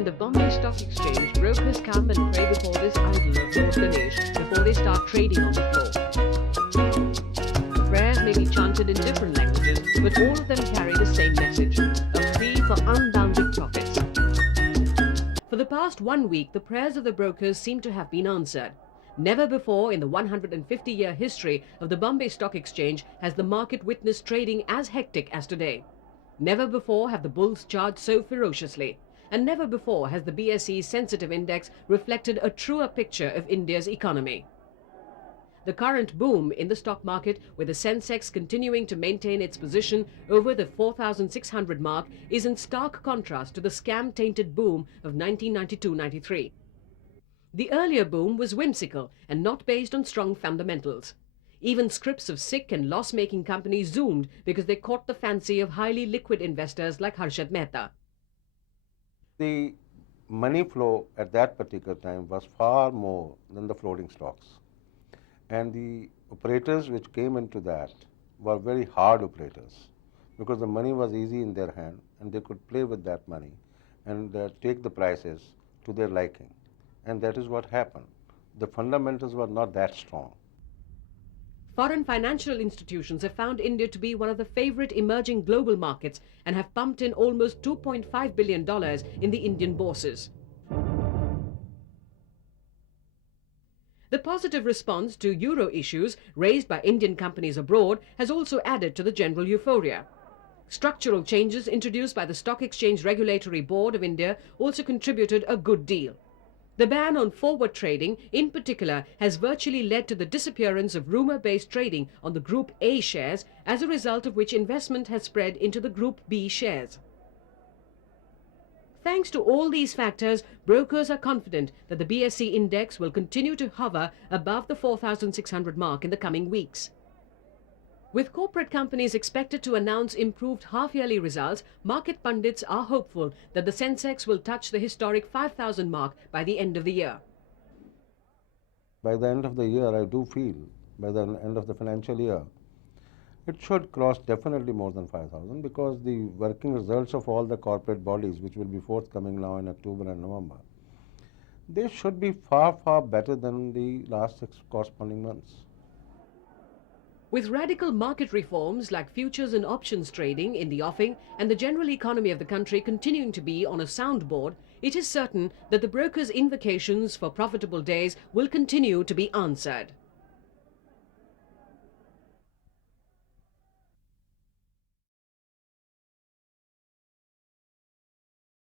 in the Bombay Stock Exchange, brokers come and pray before this idol of Lord Ganesh before they start trading on the floor. Prayers may be chanted in different languages, but all of them carry the same message: a plea for unbounded profits. For the past 1 week, the prayers of the brokers seem to have been answered. Never before in the 150-year history of the Bombay Stock Exchange has the market witnessed trading as hectic as today. Never before have the bulls charged so ferociously, and never before has the BSE's sensitive index reflected a truer picture of India's economy. The current boom in the stock market, with the Sensex continuing to maintain its position over the 4,600 mark, is in stark contrast to the scam-tainted boom of 1992-93. The earlier boom was whimsical and not based on strong fundamentals. Even scripts of sick and loss-making companies zoomed because they caught the fancy of highly liquid investors like Harshad Mehta. The money flow at that particular time was far more than the floating stocks. And the operators which came into that were very hard operators, because the money was easy in their hand and they could play with that money and take the prices to their liking. And that is what happened. The fundamentals were not that strong. Foreign financial institutions have found India to be one of the favorite emerging global markets and have pumped in almost $2.5 billion in the Indian bourses. The positive response to euro issues raised by Indian companies abroad has also added to the general euphoria. Structural changes introduced by the Stock Exchange Regulatory Board of India also contributed a good deal. The ban on forward trading, in particular, has virtually led to the disappearance of rumour-based trading on the Group A shares, as a result of which investment has spread into the Group B shares. Thanks to all these factors, brokers are confident that the BSE index will continue to hover above the 4,600 mark in the coming weeks. With corporate companies expected to announce improved half-yearly results, market pundits are hopeful that the Sensex will touch the historic 5,000 mark by the end of the year. By the end of the year, I do feel, by the end of the financial year, it should cross definitely more than 5,000, because the working results of all the corporate bodies, which will be forthcoming now in October and November, they should be far, far better than the last 6 corresponding months. With radical market reforms like futures and options trading in the offing and the general economy of the country continuing to be on a sound board, it is certain that the brokers' invocations for profitable days will continue to be answered.